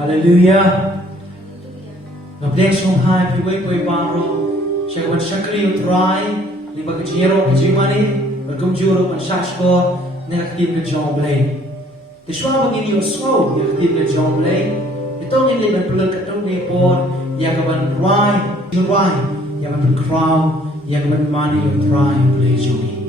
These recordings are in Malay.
Hallelujah. Nga bless mong hai piway poy paro. Siya wan shakli utray. Ni bagajero kajimani. Bagumjuro pan shashko. Nakakim na jonglay. Tiswa bagini oswo. Nakakim na jonglay. Itong inli man pulal katong ni por. Yakaban rai. Rai. Yakaban crown. Yakaban money utray. Play jogi.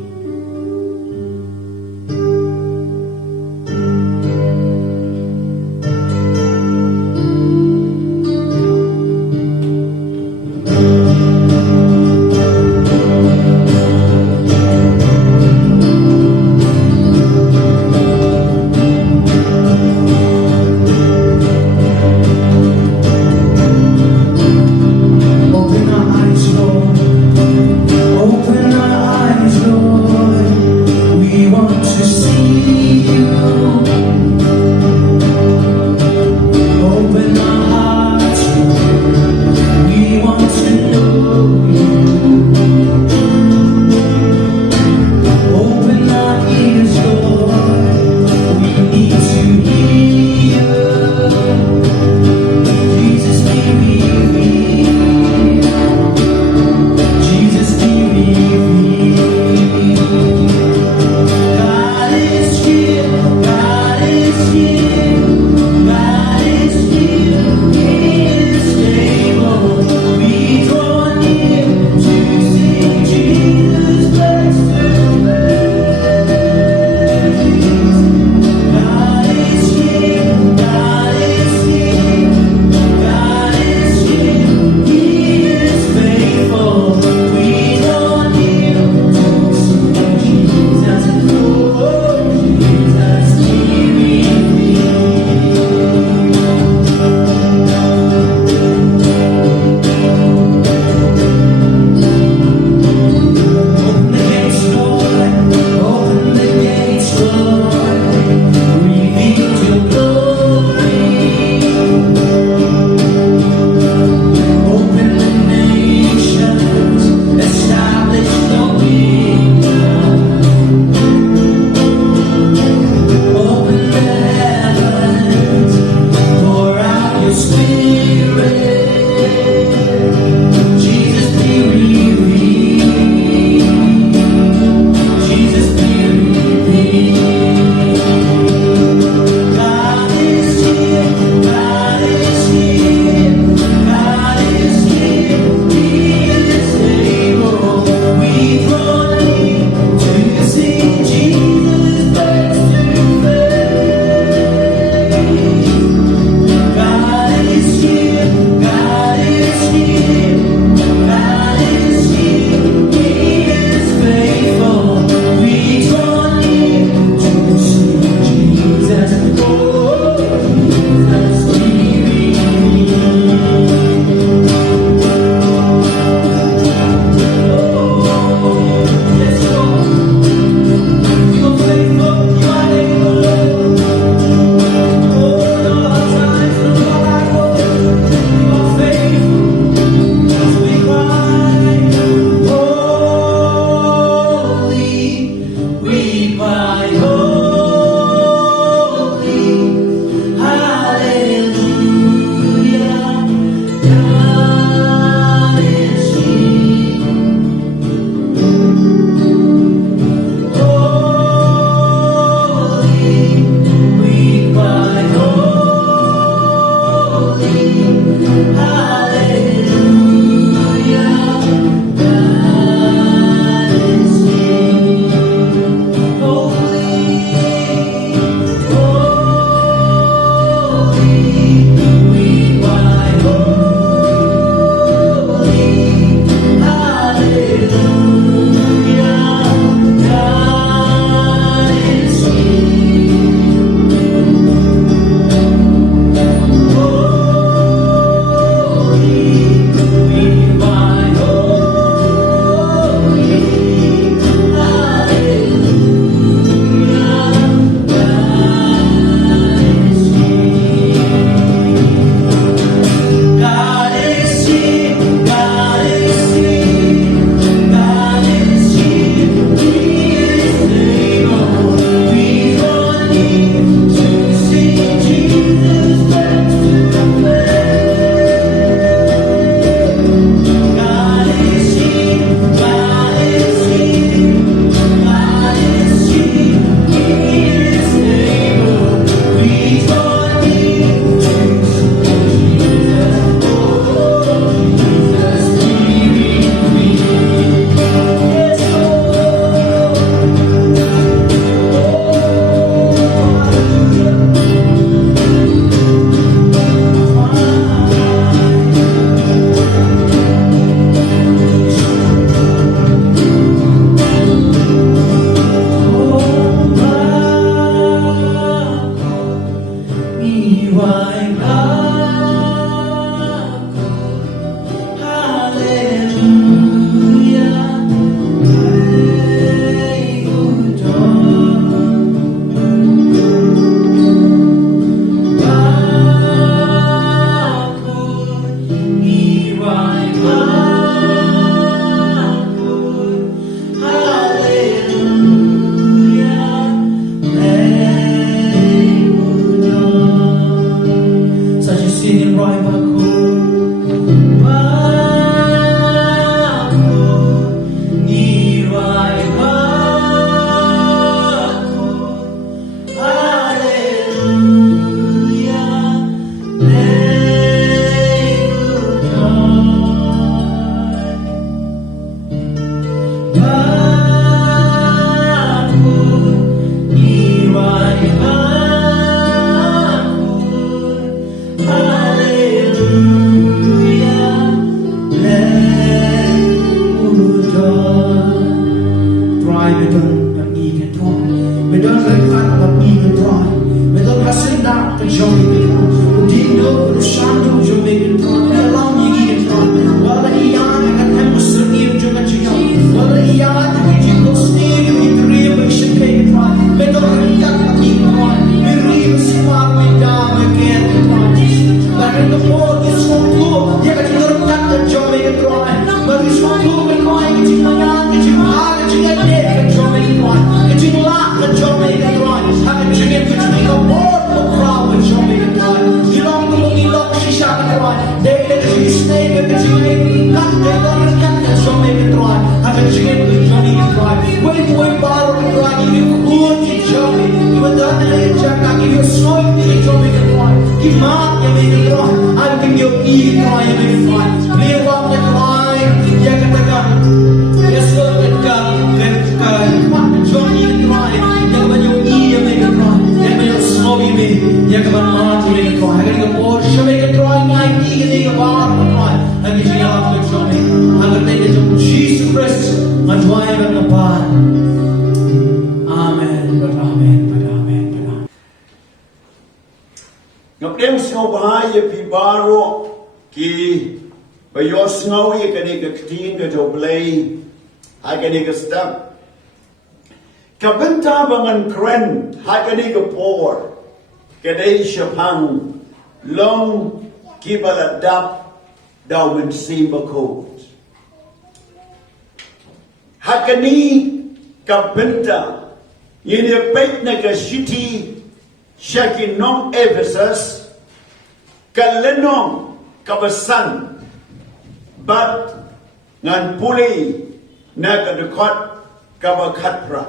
Iway Bakhuid, Hallelujah, faithful Bakhuid, Iway Bakhuid, Hallelujah, faithful. Such a singing right Bakhuid, Bakhuid, Iway Bakhuid, Hallelujah, Bakhuid, Iway Bakhuid, Hallelujah, Try me don't but me can try. Me don't let cut but me can try. Me don't listen down but show me can try. Udindo but shando jo me can try. Me allow me can try. Wala iyan I can have Muslim jo ka chiya. Wala iyan I can go stay me dream me should can try. Me don't let cut but me can try. Me real smart me down again can try. But in the world is so cool. Yeah, but you don't cut the jo me can try. But it's so cool me try. Get you mayan, get you hard, get you get dead, get you me can try. Get you lock, get you me can try. Have a chicken, get you make a board for crowd, get you me can try. You don't know me lock, she shot me try. They let you stay, but get you make cut, they don't cut, get you me can try. Have a chicken, get you me can try. Wait, borrow me try. Give you good, get you me. You a done it, Jack, I give you a smoke, get you me can try. Give mark, you me can try. I'll give you E, try, you may find. Clear up the try, yeah, get the gun. Yes, look at God, let God. Johnny can try. Yeah, when you E, you make a try. Yeah, when you smoke, you may. Yeah, when mark, you make a try. I got a board, you make a try. My E, you make a bar, you try. I get you up with Johnny. I'm going to take it to Jesus Christ. I'm trying to bar. Amen, but amen, but amen, but amen. Ngập đêm snow bahaya pi baro ki bayo snow ye kani ka ktin ka jo play ha kani ka step ka benta bangan kren ha kani ka por kadai shapang long ki baladap daw Mynsiem Bakhuid ha kani ka benta yini pet na ka city Shakinong Ephesus, Kalenong Kabasan, Bat Ngan Puli Nakadukot Kabakatpra.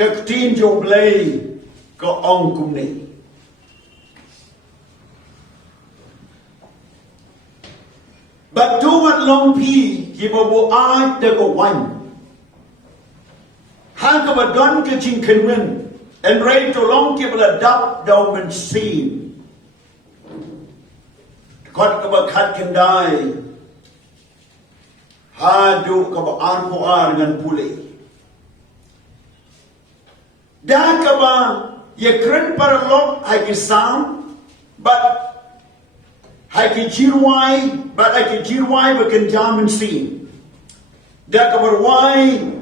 Kaktin Joblay Ka Khongkrom. But do what long pi, Kibabu I the go one. Hang of a gun catching can win, and rain to long keep a dub down and see. Caught of a cat can die. Ha do of arm for arm and pulley. Dakaba, ye cred paralog, I can sound, but I can cheer why, but I can cheer why we can jam and see. Dakaba why.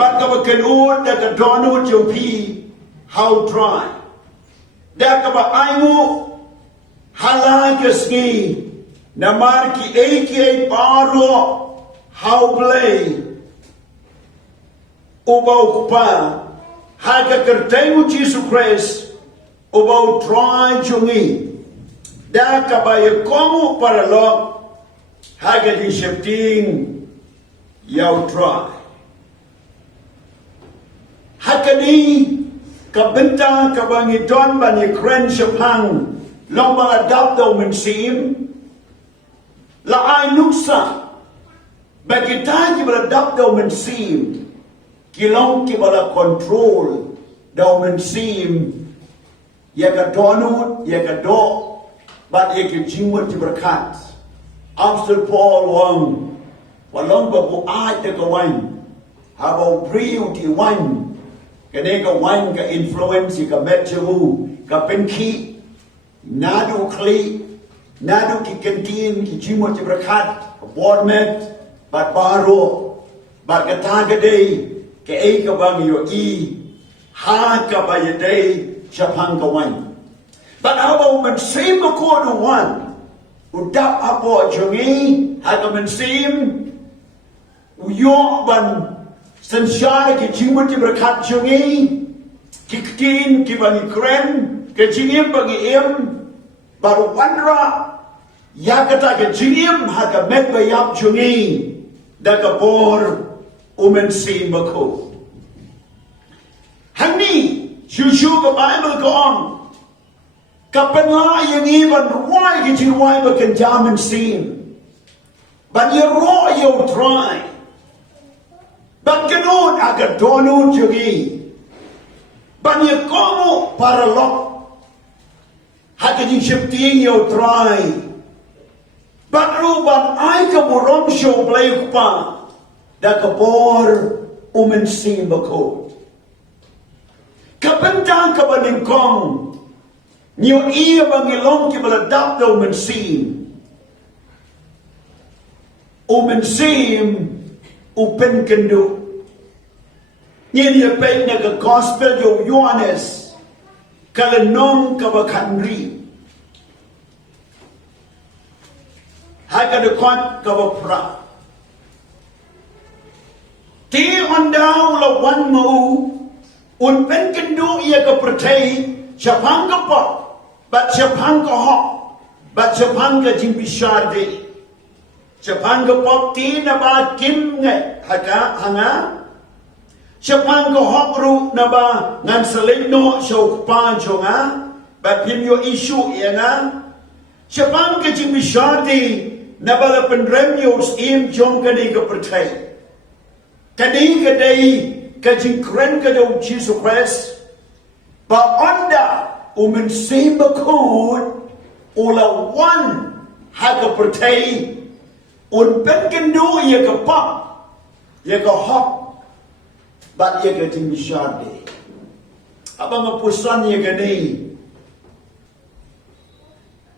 But kaba kenut da ka donut yung pi how dry. Da kaba aingu halay kasngi na marki aka paro how play ubaw kupa haga kertay mo Jesus Christ ubaw dry jungi. Da kaba yakomo paralog haga di shepting yaw dry. Hakani kabenta kabangi don bani kren shapang long mga adapto Mynsiem la ay nuksa bagita ki bala adapto Mynsiem kilong ki bala control daw Mynsiem yaka donut yaka do but yaka jimut ti berkat Apostle Paul walong babu ay te kawan habaw priu ti wan cái này có wine cái influence cái mẹ chú cái bên khí nadu kli nadu ki kantin ki cimo ci berkat board met bat baro bat kata gede ke ai ka bang yo i ha ka ba ye day chapang ka wine but abo man sim ko do one udap apo jongi ha ka man sim uyo ban sanshara ki cimo ci berkat jongi ki ktin ki bang kren ke jingim bang em baru wandra ya kata ke jingim haga met bayap jungi da ka bor Mynsiem bako hani shushu ka Bible ko on ka penla yang iban ruai ki jiruai ba kan Mynsiem ban ye ro yo try ban kanun aga donu jungi ban ye komo para lok haka jing shifting yo try but ruban ay ka morom show play pa da ka bor Mynsiem bako kapentang ka baning kong niyo iya bangilong ki baladap da Mynsiem upen kendo niya pay na ka gospel yo Yohanes kalanong kabakanri haga de kwat kabapra ti ondaw la wan mo un pen kendo ia ka pertai chapang ka pa bat chapang ka ho bat chapang ka jing bishar de chapang ka pa ti na ba kim ngai haga hanga chapang ka ho ru na ba ngan saling no show pa chonga ba pim yo issue nga chapang ka jing bishar de na ba la pendrem yo im jong ka ni ka pertai kadi kadai ka jing kren ka do Jesus Christ ba onda Mynsiem bakhuid ula one haga pertai un pen kendo ye ka pa ye ka hop bat ye ka jing shade abang pusan ye ka ni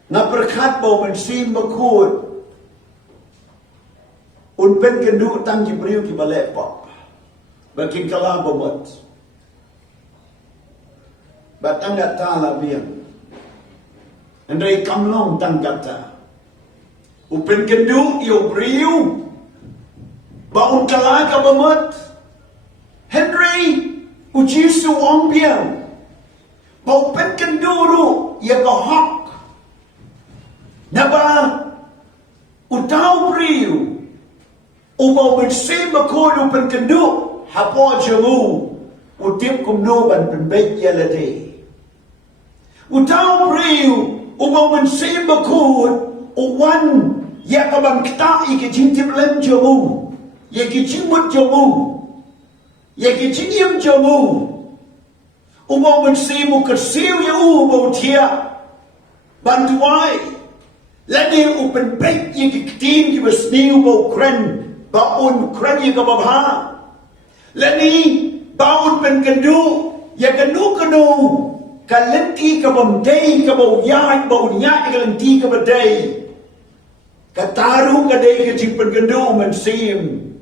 na berkat ba Mynsiem bakhuid un pen kendo tang jibriu ki balek pa bakin kalah bomot batang gata la biang andai kamlong tang gata upen kendo yo briu ba un kalah ka bomot Henry ujisu ong biang ba upen kendo ru ya ka hak naba utau briu uba Mynsiem bakhuid upen kendo hapo jamu utip kumno ban penbet yalade utau priu uba Mynsiem bakhuid uwan ya kaban kita iki jintip lem jamu ya ki jimut jamu ya ki jinyam jamu uba Mynsiem kersiu ya uba tia bantuai lagi upen bet ya ki ktin ki basniu uba kren ba un kren ya kababha lani baun pen kendo ya kenu kalenti ka bamdei ka bau ya bau nya kalenti ka badai kataru ka dei ka jing pen kendo Mynsiem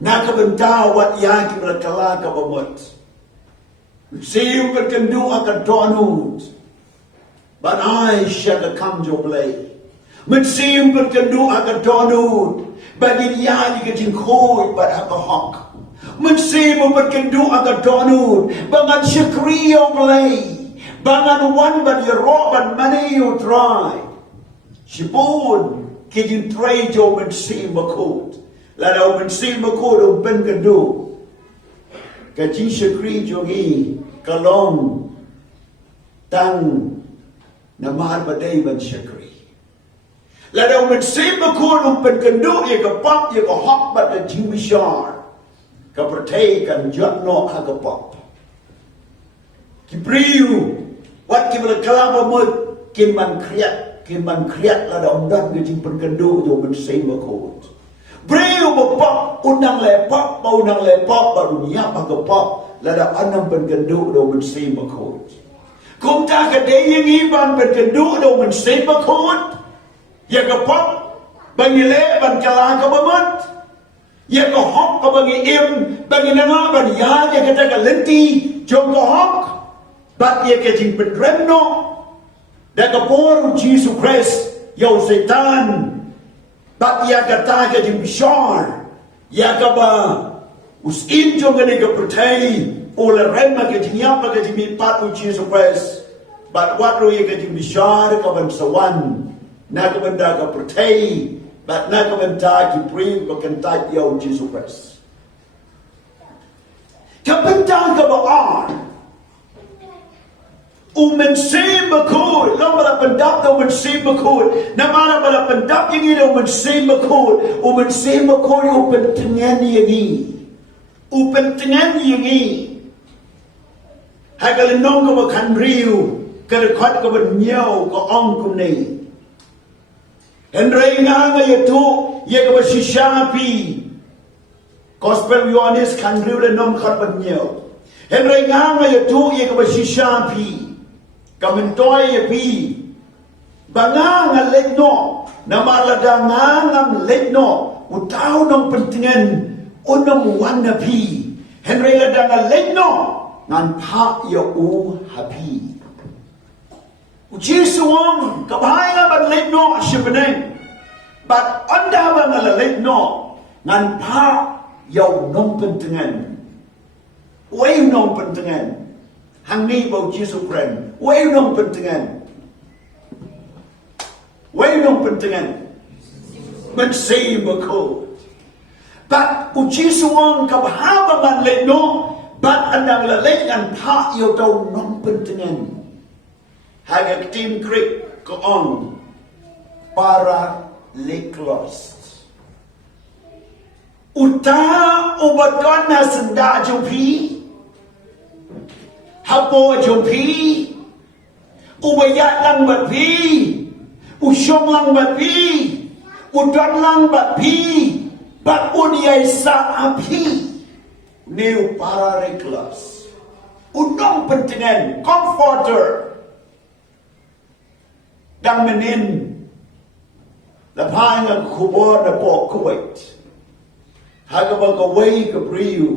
na ka benta wat ya ki kala ka bamot Mynsiem pen kendo akan donut but I shall come to play Mynsiem pen kendo akan donut bagi ya ki jing khoi but hak Mynsiem berkendu agar donut bangan syakriyo play bangan wan ban yero ban mani yo try sipun kijin try jo Mynsiem bakhuid la Mynsiem bakhuid ben kendu kajin syakri jo gi kalong tang na mahal badai ban syakri la Mynsiem bakhuid ben kendu ye ka pap ye ka hak bat the jimishar ka pertai kan jatno agapap kibriu wat ki bela kalaba mut kiman kriat la da ondan ke jing perkendo jo Mynsiem bakhuid briu bapap unang lepap ba unang lepap ba dunia agapap lada anam pengendu do Mynsiem Bakhuid. Kum ta ka de yang ban pengendu do Mynsiem Bakhuid. Ya ka pop bangile ban kala ka bamat. Ya ka hok ka bangi im bangi nanga ban ya ka ta ka lenti jong ka hok. Bat ya ka jing pedremno. Da ka por Jesus Christ yo setan. Bat ya ka ta ka jing bishar. Ya ka ba us injong ka ni ka pertai. Ola rema ka jing yapa ka jing pat u Jesus Christ. Bat wat ro ya ka jing bishar ka ban sawan. Na ka benda ka pertai. But na ka benda ki breathe bakan tak yo Jesus Christ. Ka benda ka ba on. Mynsiem Bakhuid, lang pala pendap daw Mynsiem Bakhuid, na mana pala pendap yung daw Mynsiem Bakhuid, Mynsiem Bakhuid upentingan yung hagalinong ka ba kanriyo, kadakot ka ba nyaw ka ong kumnay. Henry nga yato, iya ka ba sisyapi, gospel yonis kanriyo le nong ka ba nyaw. Henry nga yato, iya ka ba sisyapi, Kamintoy yapi, banga nga legno, na malada ngam legno, utaw ng pentingan, unang wanapi, Henry lada nga legno, ngan pa ya u hapi. Ujisuwang, kabahay nga ban legno, siya but anda ba nga legno, ngan pa yaw nong pentingan, way nong pentingan, hang ni bau Jesus friend. Way nong pentingan. Mynsiem Bakhuid. But uji suwang kabahabangan leno, but andang lalengan pa yo daw nong pentingan. Hagag team krik koong para leklos. Uta ubat kon na senda jupi. Hapo jupi. Ubayat lang bat pi, usyong lang bat pi, udan lang bat pi, bat uniyay sa api. New para reklas. Unang pentingan, comforter. Dang menin, lapay ng kubor na po Kuwait. Hagabang away ka priyo.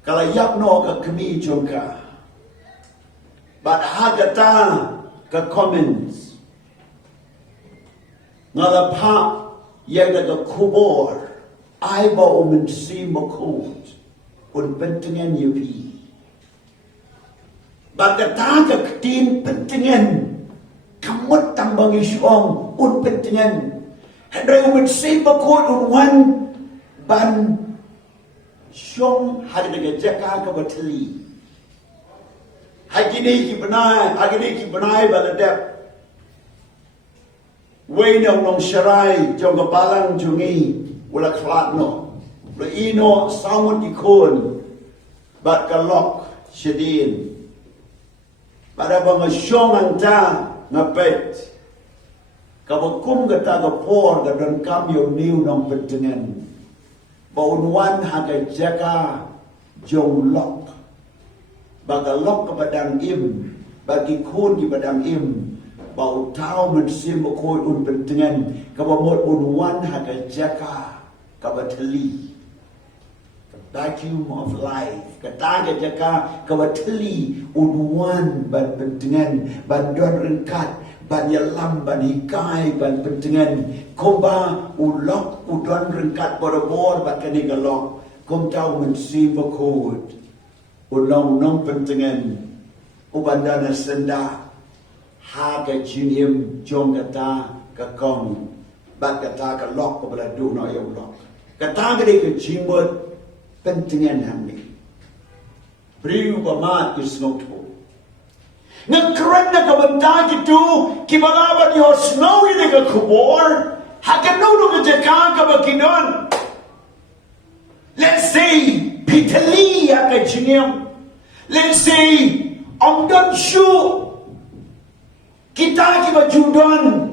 Kalayap no ka kamijong ka. But hagata ka comments ngalapa yaga ka kubor ay ba Mynsiem Bakhuid pentingan yupi. Bagata ka katin pentingan kamot tambang isyong pentingan. Henry Mynsiem Bakhuid wan ban syong hagdaga jaka ka batili. Agini ki benai baladep. Way na unong syarai jong kapalang jungi wala klat no. Wala ino samot ikon bat kalok syedin. Pada bang syong anta ngapet. Kabakum kata kapor dan kamyo niu nong pentingan. Baunwan haga jaka jong lok. Bagalok kepadang im, bagi kun di padang im, bau tahu Mynsiem Bakhuid pentingan, kabamot unwan haga jaka, kabateli, vacuum of life, kataga jaka, kabateli unwan ban pentingan, ban don rengkat, ban yalam, ban hikai, ban pentingan, koba ulok udon rengkat borobor bat kanigalok, kom tahu Mynsiem Bakhuid. Ulong nong pentingan ubandana senda haga jinim jong kata kakong bat kata ka lok kepada du no ya lok kata gede ke jimut pentingan hamni priu bamat isnoto ngakran na kabanta gitu kibalaban yo snow ini ka kubor haga nuno ka jaka ka bakinon. Let's say pitali ka jinim. Let's say I'm not sure kita kiba judon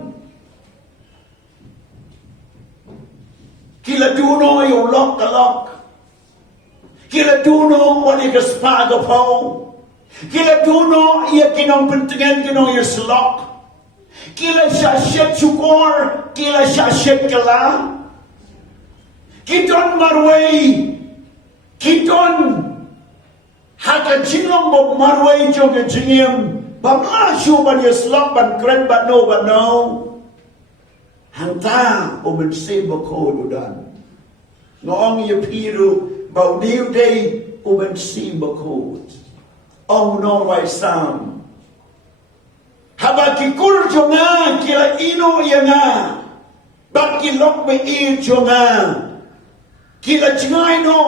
kila duno yung lok kalok Kila duno wani ka spaga pau. Kila duno ia kinong pentingan kinong ia selok. Kila syashet syukur, kila syashet kala. Kiton marway, kiton haka jinglong bok marway joga jingim. Bamlasyo ban ia selok ban keren ban no. Hanta Mynsiem Bakhuid udan. Ngong ia piru bau niu day Mynsiem Bakhuid. Ong no wai sam. Haba kikur jonga kila ino yana. Bak kilok me il jonga. Kila jingai no.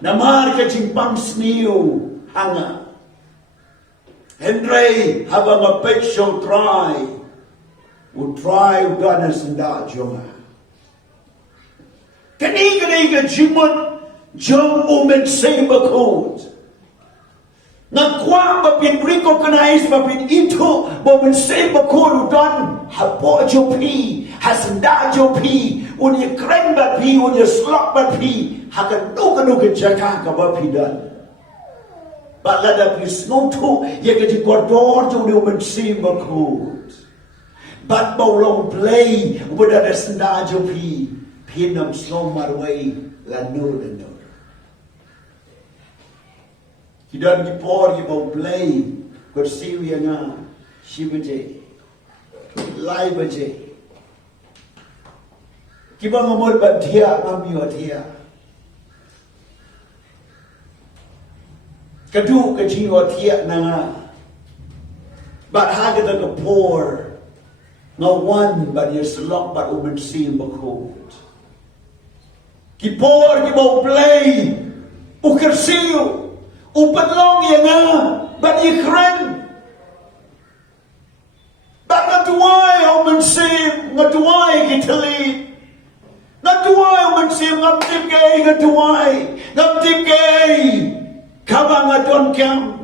Namar ka jimpang sniu hanga. Henry haba ngapek show try. Try udana senda jonga. Kani jimut jong Mynsiem Bakhuid. Nakwang mapin recognize mapin ito Mynsiem Bakhuid udan hapo jopi hasenda jopi unya kren bat pi unya slok bat pi hakan nuka jaka ka bapi dan. Balada pi snotu ya kaji koridor jong Mynsiem Bakhuid. But long play with a sendajo pi pinam slow marway la no. He don't report about play but Syria nga shibaje live baje kiba ngomor badia ngamiyo dia kadu kajiwa dia na but haga the poor. No one but your selok but Mynsiem Bakhuid. Kipor kibau play ukersiu upadlong yana but ikren. But ngatuway Mynsiem ngatuway kitali. Ngatuway Mynsiem ngamtip gay kabang adon kam.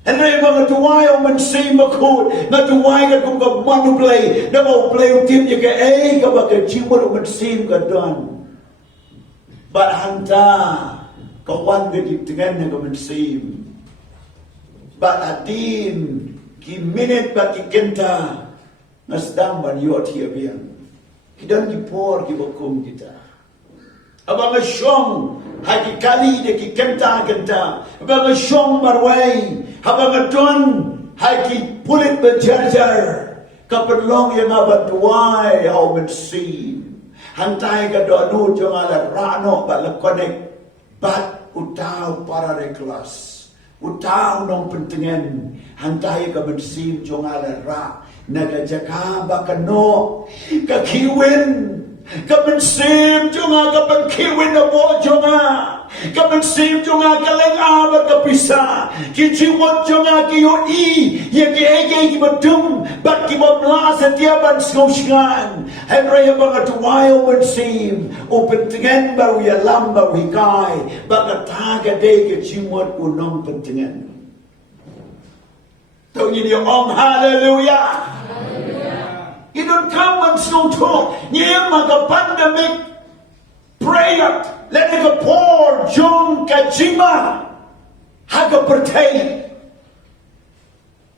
Henry mga tuway Mynsiem Bakhuid na tuway ka kung kabmano play na mau play utim niya ka kabaka jimur Mynsiem ka doon. But hanta kawan ka diptingan na Mynsiem. But atin ki minute ba ki kenta nasdam ban yot hiya biyan. Kidan kipor ki bakum kita. Abang asyong haki kali de ki kenta. Abang asyong marway. Habang adon haki pulit berjarjar kaperlong yang abatuai au Mynsiem. Hantai ka doanu jong ala rano ba la connect bat utau para reklas. Utau nong pentingan hantai ka Mynsiem jong ala ra nagajaka ba kano ka kiwin ka Mynsiem jong aga pangkiwin na mo jong ka Mynsiem jong aga leng abat ka pisa ki jiwot jong aga yo ye ki ege ki badum bat ki babla sa tiaban skosyan henry bang atuwayo Mynsiem o pentingan ba wi alam ba wi kai ba ka taga de ki jiwot unong pentingan to yini om hallelujah. You don't come and slow talk. Nyem mga pandemic prayer. Let it go pour John Kajima. Haga pertay.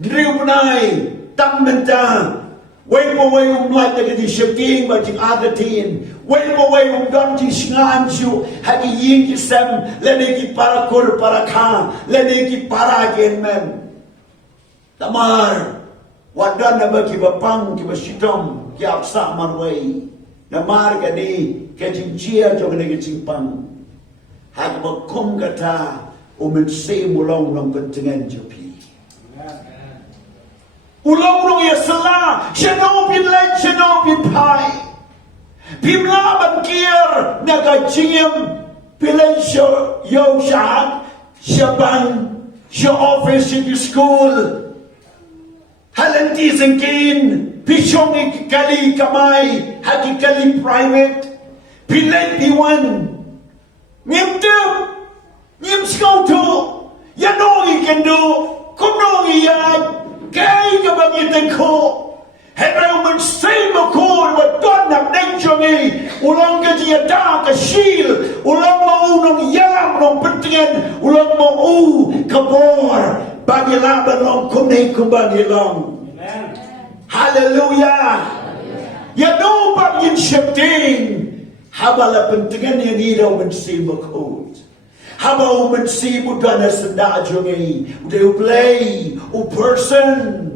Driunay. Tammenta. Way mo way like the dishaking but yung agatin. Way mo way donji shanchu. Hagi yin kisem. Leniki para kur para ka. Leniki para again men. Tamar. Wadan na ba kibapang kibasitom kiapsa manway na marga ni kajinjia jong nagitimpang hagba kumgata Mynsiem ulong ng pentingan jopi ulong ng yasala shanopin leg shanopin pai pimla bankir nagajingim pilan yo shahad shabang sha office in school Halanti sengkin, pisong ikikali kamay, hakikali private, pilay diwan, ngimdip, ngimskauto, yanong ikendo, kumnong iyag, kay kabangitan ko, henry Mynsiem Bakhuid, wadon na nang ni ulang ke dia da ke shil ulang mau nong yalam nong pentien ulang mau kabor bagi laban nong kumne kumbang long. Hallelujah. Ya no bab yin shifting habala pentingan yang ida Mynsiem Bakhuid. Haba Mynsiem udana senda jongi udah play u person.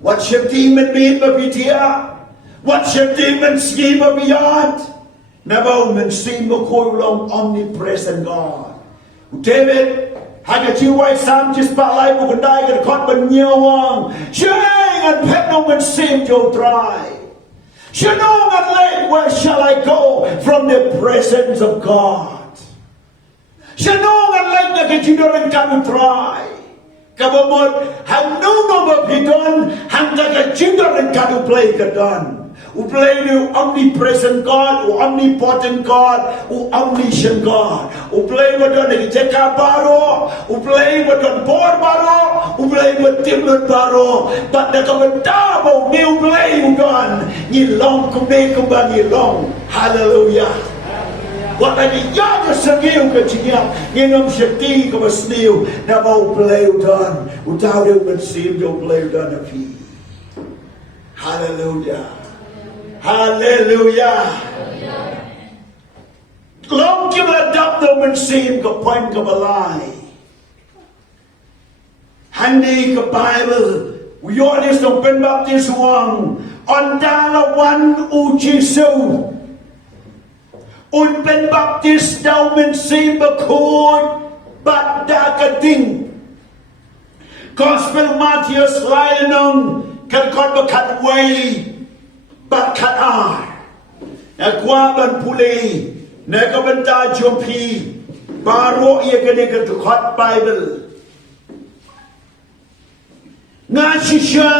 What shifting mean babitia? What shifting Mynsiem beyond? Naba Mynsiem Bakhuid long omnipresent God. David hãy chịu quay sam chỉ spot lại một cái đai cái con bên nhiều hoàng chơi and pet no Mynsiem to try. You know what like where shall I go from the presence of God? You know what like that cái children can try. Kabamot hang no no bidon hang cái children can play cái don. U play the omnipresent God, u omnipotent God, u omniscient God. U play with the Jeka Baro, u play with the Bor Baro, u play with Timlet Baro. But the Kabadabo, new play u done. Ye long kumbe kumba ye long. Hallelujah. What are the youngest of you que tinha ye nom shakti como sniu na mau play u done. U tau de Mynsiem do play u done of he. Hallelujah. Hallelujah. Long kita dapat do Mynsiem ke point ke balai. Handi ke Bible. Uyonis do pen baptis wang. Ondala wan u Jesu. Un pen baptis do Mynsiem Bakhuid. Bat da kading. Gospel Matthias lainong kan kon bekat way. Bakat Nakwa ban pulei Nakabanta jompi Baro ia kene ke hot Bible Nga shisha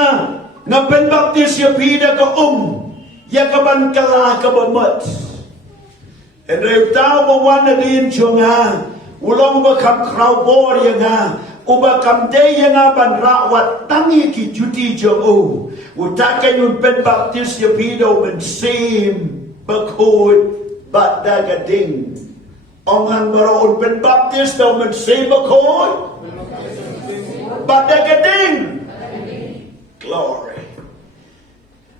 Nga pen baptis ya pida ka Ya kaban kala ka bamot En reu tau bawan na din chunga Ulong ba Khongkrom bor ya nga Uba kam day ya nga ban rawat tangi ki juti jo Utaka yung pen baptis ya pido Mynsiem Bakhuid bat dagading. Ongan baroon pen baptis daw Mynsiem Bakhuid bat dagading. Glory.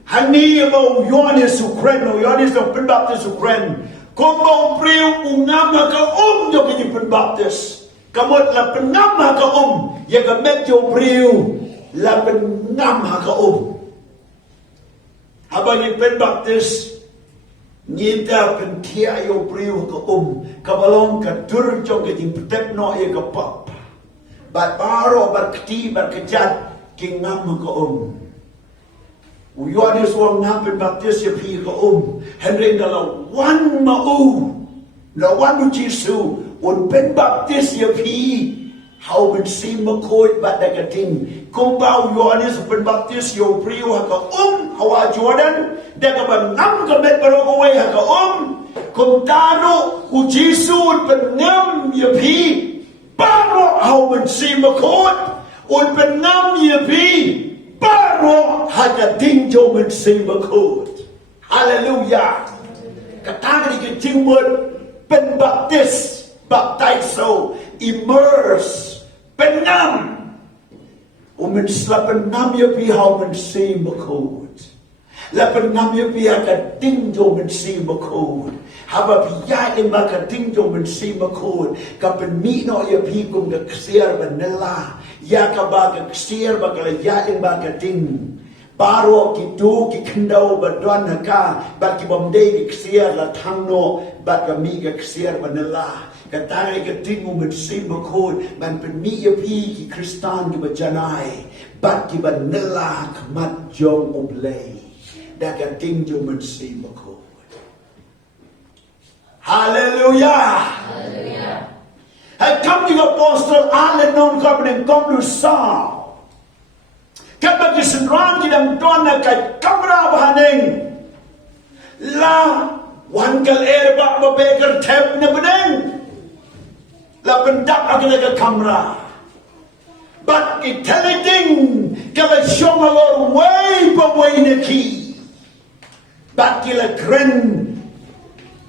Hani mo yonis ukren no yonis daw pen baptis ukren. Kung mo priu ungama ka do kini pen baptis. Kamot la pengama ka ya ka medyo priu la pengama ka Habang yung pen baptis, ngita pen kia yo priu ka kabalong ka turjong ka yung petep no iya ka pap. Bat baro, bat keti, bat kejat, kingam ka Uyonis wang nga pen baptis ya pi ka Henry na lawan mau, lawan mo Jesu, un pen baptis ya pi, how Mynsiem Bakhuid bat dagating. Kung ba Uyonis pen baptis yo priu haka hawa Jordan daga bangam kamet baro away haka kung tano u Jesu pen ngam ya pi baro how Mynsiem Bakhuid un pen ngam ya pi baro haka dingjo Mynsiem Bakhuid. Hallelujah. Katanga ni ketingword pen baptis baptizo immerse penam lapenam ya pi how Mynsiem Bakhuid lapenam ya pi ka tingjo Mynsiem Bakhuid haba piya imba ka tingjo Mynsiem Bakhuid ka penmi no ya pi kum ka ksier banela ya ka ba ka ksier ba ka ya imba ka ting baro kitu ki kendau badwan ka ba ki bomde ki ksier la thangno ba ka mi ka ksier banela Katay katingo Mynsiem Bakhuid man penmiya pi ki Kristan ki bajanay bat ki banela kamat jong oblay da katingjo Mynsiem Bakhuid. Hallelujah. Hallelujah. Hay kam di apostol ale non kabnen kom du sa. Kapag isenran gidang tuan na kay kamra bahaning la wan kal erba babeker tep na beneng. La pendak agak ke kamera. But it telling kala shomalor way pa way na ki. Bat kila kren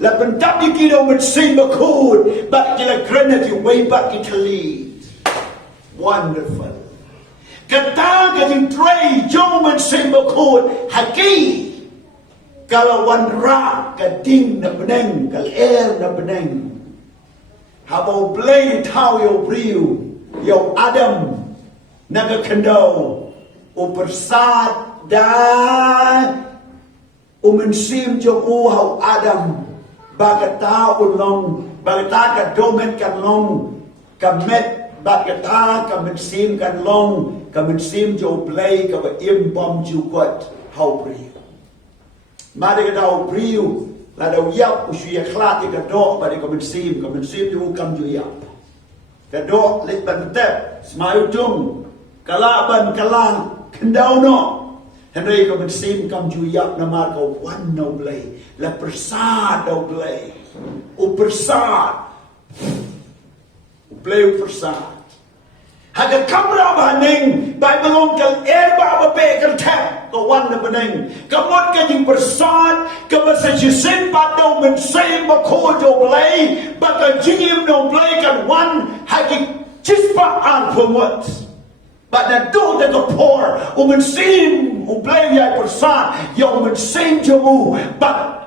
la pentap di kilo Mynsiem Bakhuid, bat kila kren at yung way bat kitali. Wonderful. Kata kating tray jong Mynsiem Bakhuid haki. Kalau wan ra kading na beneng, kal na beneng. Habau blay tau yo briu, yo Adam nagakandau, upersat dan Mynsiem jong uhau Adam. Bagata ulong, bagata ka domet kan long, kamet bagata ka Mynsiem kan long, ka Mynsiem jo play ka ba im bom ju got hau briu. Mari ka daw briu, la daw yap usuya klat ka do ba ka Mynsiem ju kam ju yap. Ka do lit ban tep, smayu tung, kalaban kalang kendau no. Henry ka Mynsiem kam ju yap na mar ka wan no blay. La persad daw blay. O persad. O blay o persad. Haga kamra ba ning Bible kal ba pe kal tap ko wan na baning. Kamot ka yung persad ka ba sa jisin pa daw Mynsiem Bakhuid daw blay. Baka jingim daw blay kan wan hagi chispa an pumot. But na do the kapor Mynsiem blay ya persad yung Mynsiem jamu but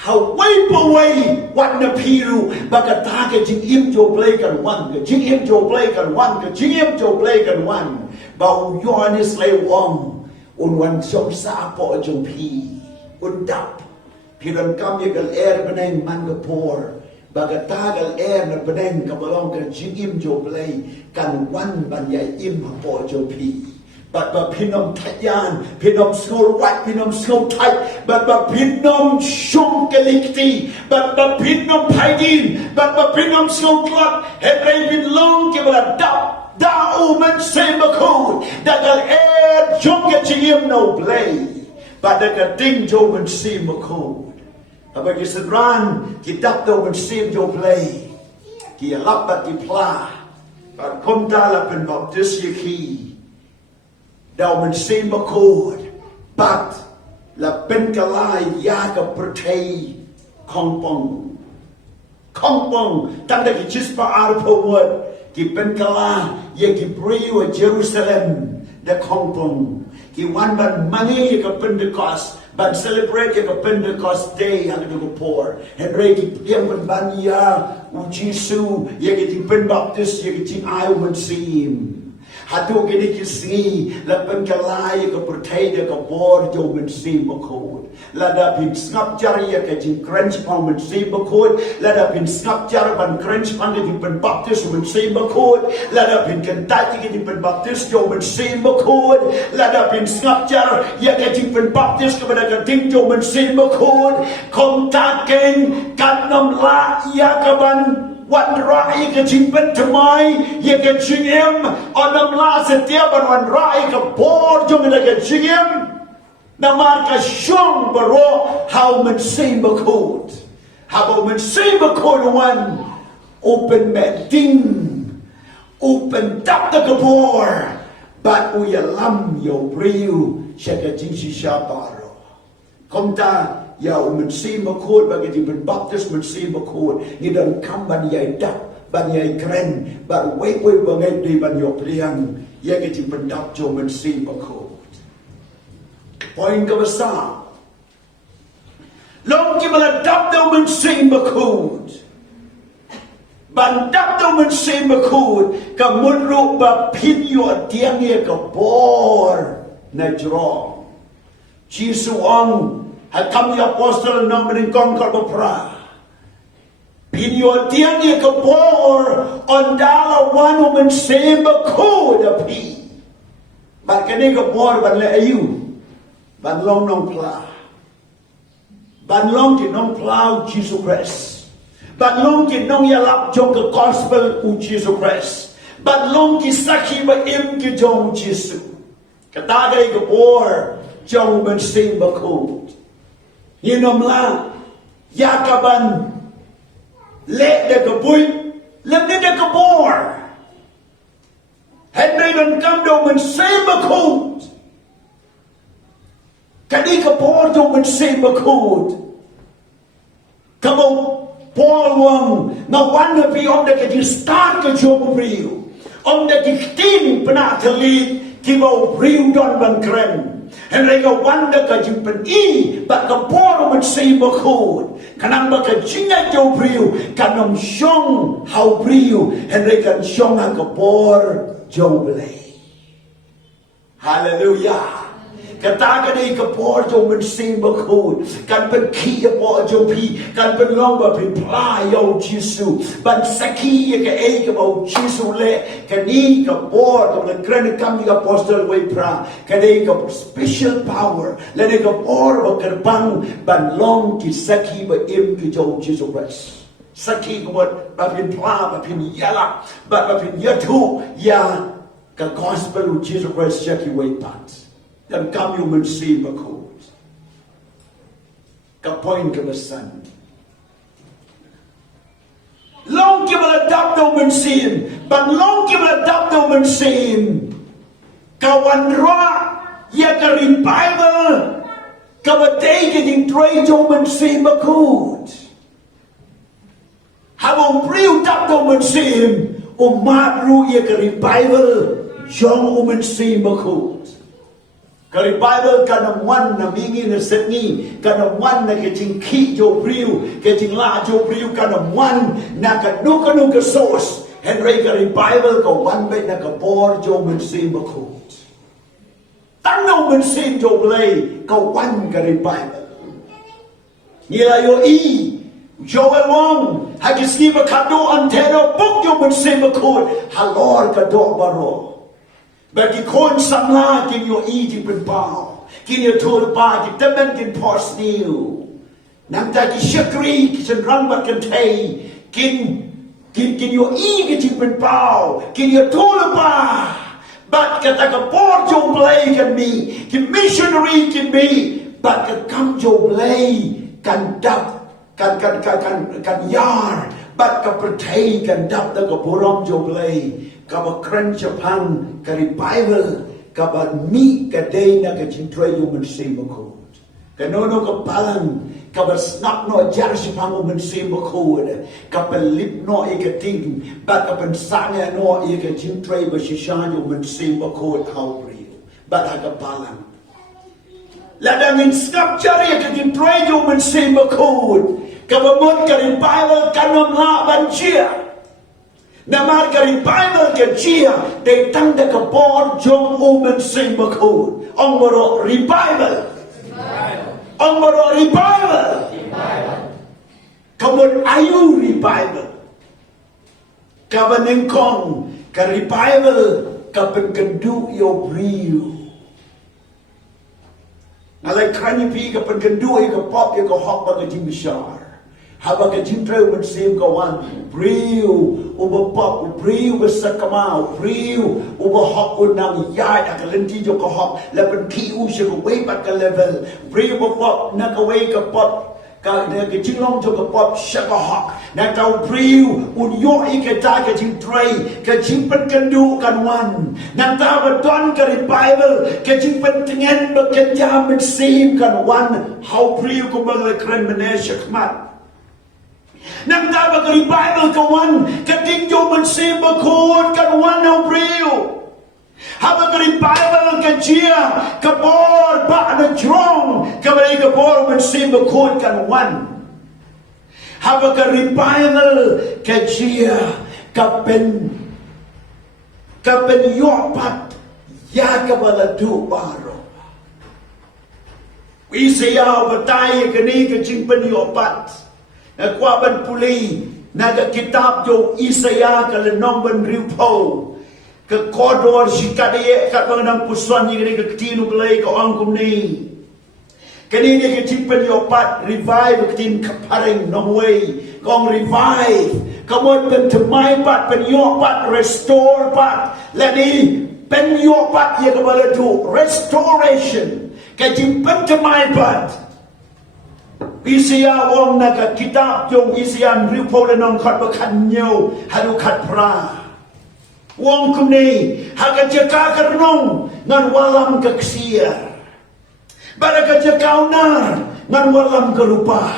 Haway paway wat na piru baka taga jing im jo play kan wan ka jing im jo play kan wan ka jing im jo play kan wan bau yohanes lay wong un wan som sa po jo pi un dap piran kam ye kal beneng man ka por baka tagal na beneng ka balong ka jing im jo play kan wan ban ya im po jo pi But pinom tayan, pinom skol wat, pinom skol tight, but pinom shum kelikti, but pinom paidin, but pinom skol klap, hebrei bin long kibala da Mynsiem Bakhuid, dagal jong chiyim no play, but dagal ding jo Mynsiem Bakhuid. Abag isadran, kitap do Mynsiem jo play, ki alap at ipla, but kumta la pen baptis yaki. Daw Mynsiem Bakhuid, but la penkalai yaga pertay Khongkrom. Khongkrom, tanda ki chispa arpawad, ki penkala ye ki priyu a Jerusalem, the Khongkrom. Ki wan ban mani ye ka Pentecost, ban celebrate ye ka Pentecost day ang ito poor. Henry ki piyang ban ya u Jisu, ye ki pen baptist, ye ki ayo Mynsiem. Hatu kini kisi la penkalai ka pertai de ka bor jo Mynsiem Bakhuid. Lada pin skap jar ya ka jing crunch pang Mynsiem Bakhuid. Lada pin skap jar ban crunch pang de pen baptist Mynsiem Bakhuid. Lada pin kentai ki pen baptist jo Mynsiem Bakhuid. Lada pin skap jar ya ka jing pen baptist ka pada ka ding jo Mynsiem Bakhuid. Kom ta ken kanam la ya ka ban wan rai ka jingpen temai ye ka jingem onam la setiap wan rai ka bor jong na ka jingem namar ka shong baro how Mynsiem Bakhuid how Mynsiem Bakhuid wan open meeting open tap the kabor but uyalam yo briu siya ka jing si siya baro komta ya Mynsiem Bakhuid bagi di baptis Mynsiem Bakhuid ni dan kam ban yai dap ban yai kren ban wei bangai di ban yo priang ya ke di pendap jo Mynsiem Bakhuid. Poin ke besar long ki meladap do Mynsiem Bakhuid ban dap do Mynsiem Bakhuid ka munru ba pin yo tiang ye ka bor na jro Jisu ang Hakam ya apostol na meningkong kalbapra. Pinyo tiyan niya kabor on dalawan o Mynsiem Bakhuid api. Ba't kani kabor ban le ayu? Banlong nong pla. Banlong ki nong pla o Jesus Christ. Banlong ki nong yalap jong ka gospel o Jesus Christ. Banlong ki saki ba im ki jong Jesus. Katagay kabor jong Mynsiem Bakhuid. Yinom la yakaban le de kabuy lemne de kabor Henry dan kam do Mynsiem Bakhuid Kani kapor jong Mynsiem Bakhuid. Kamu Paul wang na wanda pi om da ke start ke jom riu. Om da ke tin pena telit ki mau riu don ban kren. Henry ka wanda ka jimpen I ba kapor Mynsiem Bakhuid. Kanang ba ka jinga jom riu kanam syong hau riu. Henry kan syong ha kapor jom belai. Hallelujah. Kata kani kapor jom Mynsiem Bakhuid kan pen ki po jom pi kan pen long ba pen pla yo Jesu ban saki ke e ke bo Jesu le kani kapor ko le kren kam ni apostle we pra kani ka special power le ni kapor ba kerbang ban long ki saki ba im ki jom Jesu Christ saki ko ba pen pla ba pen yala ba pen yatu ya ka gospel of Jesus Christ saki we pat dan kami Mynsiem Bakhuid. Kapoin kebesan. Long kebeladap do Mynsiem, ban long kebeladap do Mynsiem. Kawan roa ya ke revival. Kabatay ke ding tray do Mynsiem Bakhuid. Habang priu dap do Mynsiem, umat ru ya ke revival jong Mynsiem Bakhuid. Kari Bible kana wan na mingi na setni kana wan na kecing ki jo priu kecing la jo priu kana wan na kanuka sos Henry kari Bible ka wan bay na kapor jo Mynsiem Bakhuid tanong Mynsiem jo blay ka wan kari Bible nila yo I Joel Wong hagiski ba kado anteno buk jo Mynsiem Bakhuid halor kado baro bagi kon samla kin yo I di pen pao kin yo tul pa di temen kin pos niu nang ta ki syakri ki sen rang ba kan thei kin yo I di pen pao kin yo tul pa bat kata ka por jo blay kan mi ki missionary kin mi bat ka kam jo blay kan dap kan yar bat ka perthei kan dap ta ka borom jo blay kaba kren Japan kari Bible kaba mi kadai na ka cintrai yo Mynsiem Bakhuid kanono ka palang kaba snap no jar Japan yo Mynsiem Bakhuid kaba lip no ikating bat kaba sanga no ika cintrai ba shishan yo Mynsiem Bakhuid how real bat ka palang ladangin snap jari ka cintrai yo Mynsiem Bakhuid kaba mon kari Bible kanom la banjia Namar kari Bible ke chia de tang de kapor jong Mynsiem Bakhuid. Ong moro revival. Ong moro revival. Kamon ayu revival. Kaban kong ka revival kapan kendu yo briu. Nalai krani pi kapan kendu yo pop yo hok ba ke bishar. Haba ka jintre Mynsiem kawan briu uba pop briu besakamau briu uba hok unang yai akalenti jo ka hok lepen ki u she ko way back level briu uba pop na ka way ka pop ka de ke jinglong jo ka pop she ka hok na tau briu un yo I ka ta ka jintre ka jimpen kendu kan wan na ta ba don ka Bible ka jimpen tingen ba ka jam Mynsiem kan wan how briu ko ba le kren menesha khmat nang taba ka Bible kawan kating jo Mynsiem Bakhuid kan wan au briu haba ka Bible ka chia kapor ba na drong kabay kapor Mynsiem Bakhuid kan wan haba ka Bible ka chia kapen yopat ya kabaladu baro Isaiah batay kani ka jingpen yopat Kwa ban puli naga kitab jo Isaiah ka lenong ban riupo ka kodor sikadiye ka manang puson ni ka tinu play ka angkum ni kani ni ka timpen yo pat revive tin kaparing no way kong revive kamon pen temai pat pen yo pat restore pat lani pen yo pat ye ka bala tu restoration ka timpen temai pat Isaiah wong naka kitab yung Isaiah riupo le nong khat bakhan nyo haru khat pra wong kumni haka jaka karnong ngan walam kaksia Bara ka kau nar ngan walam kerupa.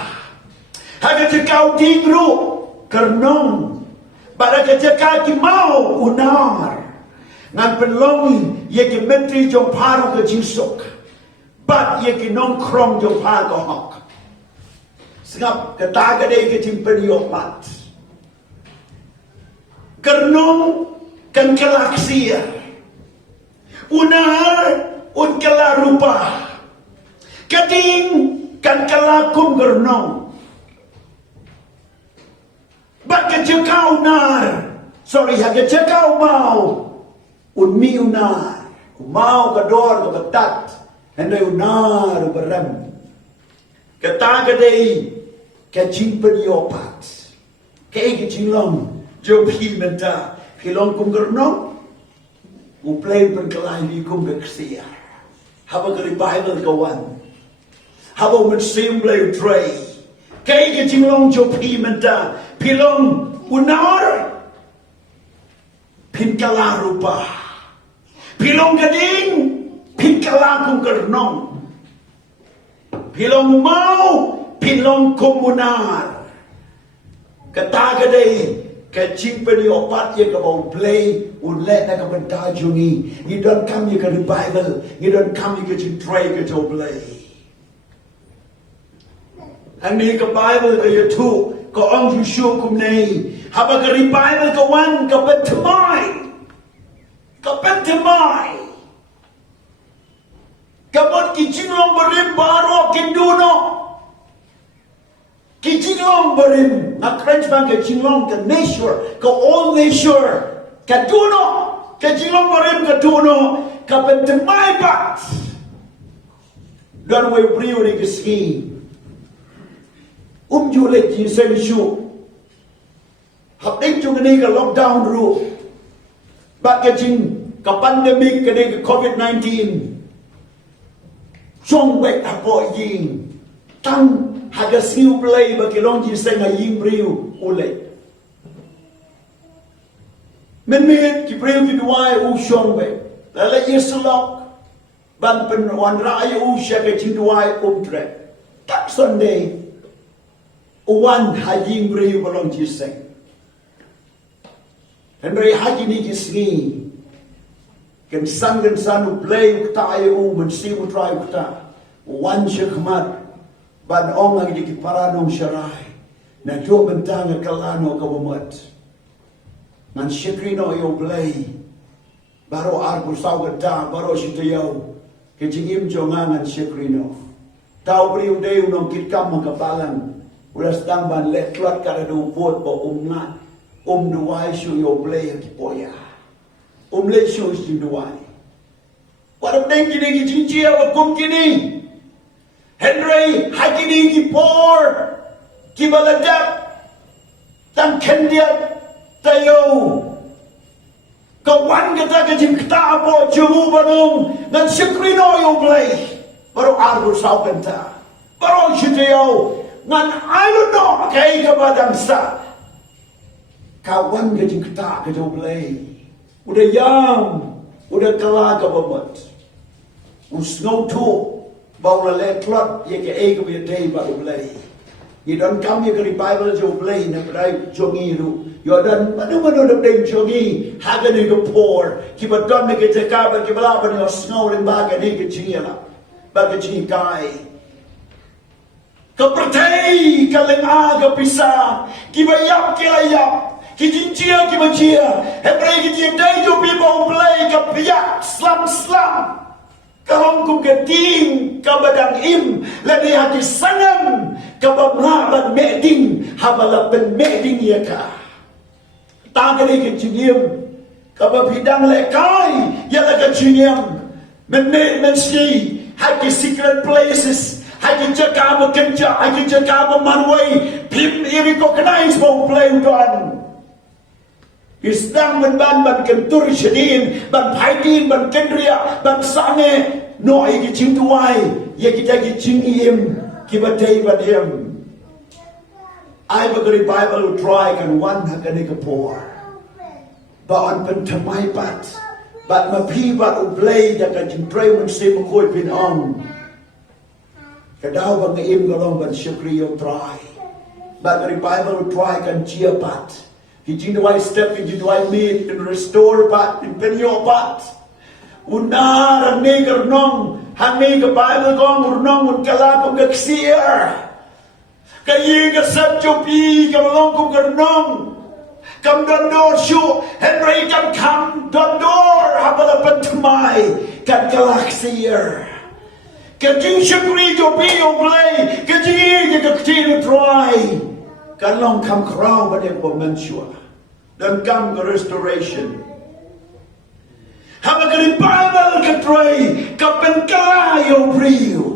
Haga kau tingru kernong. Bara ka ki mau unar. Ngan penlongi ye ki menteri jong paru ke jinsuk. Bat ye ki Khongkrom jong paru hok. Sengap kata gede ke timpen yopat. Kernong kan kelaksia. Unar un kelarupa. Kading kan kelakum kernong. Bat kau nar. Sorry, haga kau mau. Un mi unar. Mau kador ke betat. Hendai unar berem. Kata gede ke timpen yopat. Ke jinglong. Jo pi menta. Pilong kum kernong. Uplay penkelai di kum keksia. Haba kali Bible kawan. Haba Mynsiem play tray. Kay jinglong jo pi menta. Pilong unar. Pinkala rupa. Pilong gading. Pinkala kum kernong. Pilong mau. Pilong komunar. Kata gadai. Kecing peni opat ye kabau play unlet na kabenta jungi. You don't come you can Bible. You don't come you can pray ke to play. Ani ke Bible ke you tu ko ong you show kum nei. Haba ke Bible ke wan ke bentemai. Ke bentemai. Kabot ki jinglong berim baro kinduno. Ki jinglong berim. Na French bang ke jinglong ke nature. Ke all nature. Ke duno. Ke jinglong berim ke duno. Ke bentemai bat. Dan we beriu ni ke ski. Julet ji sen shu. Hap ding chung ni ke lockdown ru. Bat ke jing ke pandemic ke ni ke COVID-19. Chong wek apo ying. Tang haga siu play bagi long ji sen ying beriu ulay. Men ki beriu ki duai u chong wek. Lala yesulok. Ban pen wan rai u sya ke jing duai tre. Tak Sunday. Uwan haji beriu balong ji sen. Henry haji ni ki singi. Kan san u play ukta ay u Mynsiem try ukta. Uwan sya khmat. Ban ong ang di ki paranong syarai. Na do bentang kalano kabumot. Man syakrino yo play. Baro arku saw gata baro sitayaw. Kejingim jongangan syakrino. Tau beriu deu nong kitkam makapalang. Udah sedang ban letlat kada do pot bo umnat. Duai syu yo play ki poya. Le syu syu duai. Wadam deng kini ki jinjia wa kum kini. Henry hakini ki por. Ki baladap. Tan kendiat tayo. Kawan kata ke jim kta po jumu banung. Dan syakrino yo play. Baru argo saw kanta. Baru syu ngan I don't know kay kabadang sa kawan ke jingkta ke joblay udah yam udah kala ka babat usno to baula letlot ye ke ke be day ba joblay you don't come here ke Bible joblay na prai jongiru you don't manu deng jongi haga ni ke poor ki ba don ke jakaba ki bala ba ni snow ling ba ke ni ke jinga ba ke jingai Kepertai kaleng aga pisah, kibayap kilayap, kijinjia kibajia, hebrai kijia day jo people play kapiyak slam, kalong kum keting kabadang im, lani hati sangan kabamraban meding, habalapen meding ya ka. Tagali kijiniem, kababidang lekai, yala kijiniem, mensi, hati secret places. Hagi jaga bekerja, hagi jaga memanway, pim recognize mau play don. Islam ban kentur sedin, ban paidin, ban kendria, ban sange, no igi cintuai, ya kita igi cingiem, kibatai badiem. I bagi Bible try kan one hagani kapor. Ba on pentamai bat mapi bat ublay dakan cimpray Mynsiem koi pin on. Kadaw bang ngaim galong ban syukriyo try. But the Bible try kan chia pat. Kijing duai step, kijing duai meet, and restore pat, and penyo pat. Unar ang nigger nong, hang nigger Bible gong, urnong, un kalakong gaksier. Kayi ka sa chopi, kamalong kong garnong. Kam dondor syu, Henry kam dondor, habalapan tumay, kan galaksier. Kajing syukri chopi oblay, kajing kakatino try. Kan long Khongkrom ba niya po mensua. Dan kam ka restoration. Hama ka rin Bible ka try, kapen kalayo priyo.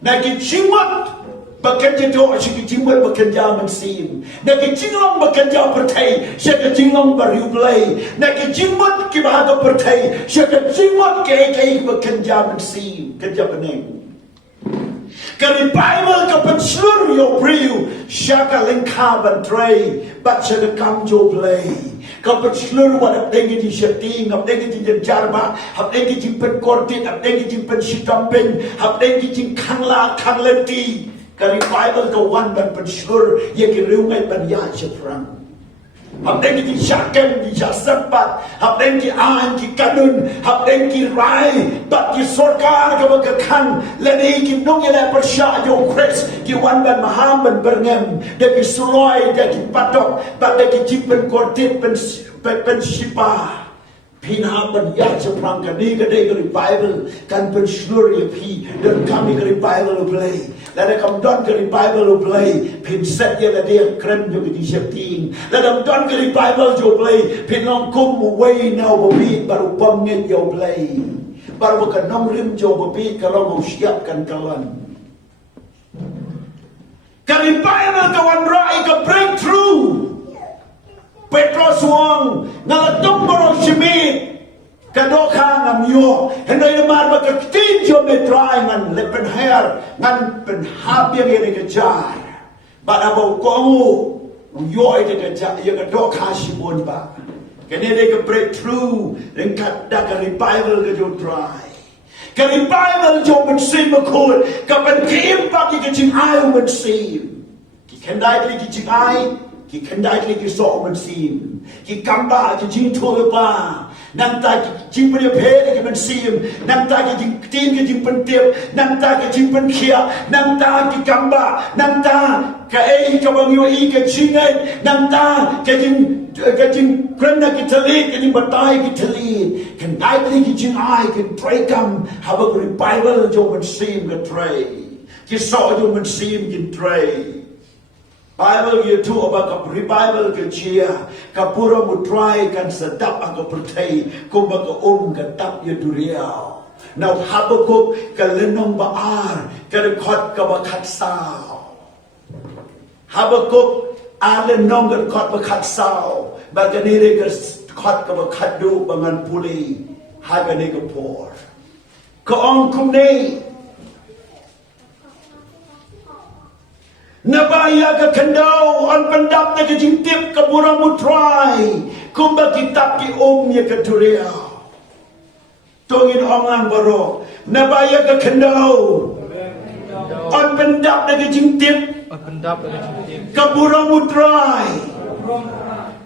Nagitsimot, bakit ito siya kitsimot bakanya Mynsiem. Nagitsimot bakanya pertay, siya kitsimot bariublay. Nagitsimot kibahaga pertay, siya kitsimot kay bakanya Mynsiem. Kanya paneng. Kari Bible kapan seluruh yo priu, siya ka lengkaban tray, bat siya ka kamjo play. Kapan seluruh wat apdengi di setting, apdengi di jarba, apdengi di penkortit, apdengi di pensitamping, apdengi di kangleti. Kari Bible ka wan ban pen seluruh, ya kiriungai ban ya seprang. Hapdeng ki syaken di jasapat, hapdeng ki an ki kanun, hapdeng ki rai, bat ki sorkar ka bagakan, leni ki nong yela persya yo kres, ki wan ban maham ban berngem, de ki suloy, de ki patok, bat de ki jipen kortit pen sipa. Pinha ban ya seprang ka ni ka de Bible kan pen seluruh pi dan kami ka Bible play. Lada kam don ka Bible play, pin set ya la dia kren yo ki setting. Lada don ka Bible jo play, pin long kum way now bo bi baru pamnget yo play. Baru ka nong rim jo bo bi ka long siap kan kalan. Ka Bible ka wan rai ka breakthrough. Petros wong ngalatong barong simit kadokha ngamyo henday naman magkaktinjo metray ngan lepen hair ngan penhabyang yan ikajar badabaw kongo yoy ikajar yung kadokha simon ba kanina ka breakthrough rin kada ka revival ka jo try ka revival jo Mynsiem akul kapan kiimpak ikaching ayaw Mynsiem kikanday ikaching ay ki kendai ki so Mynsiem ki kamba ki jing tulpa nam ta ki jing pen phe ki Mynsiem nam ta ki jing tin ki jing pen tiep nam ta ki jing pen khia nam ta ki kamba nam ta ka ei ka bang yo i ka jing ai nam ta ka jing krena ki tali ki jing batai ki tali kendai ki jing ai ki tray kam have a revival jo Mynsiem ka tray ki so jo Mynsiem ki tray Bible itu abang revival kecil, kapura mutrai kan sedap aku percaya, kau baga katap ya duriau. Now Habakuk kalenong baar, kadekot kabakat sao. Habakuk alenong kadekot bakat sao, baganire kadekot kabakat du bangan puli, hagane kapor. Khongkrom ni. Nabaya ka kandaw ang pandap na kajintip ka burang mutray kumba kitap ki ya katuriyaw tungin ongang baro nabaya ka kandaw ang pandap na kajintip ka burang mutray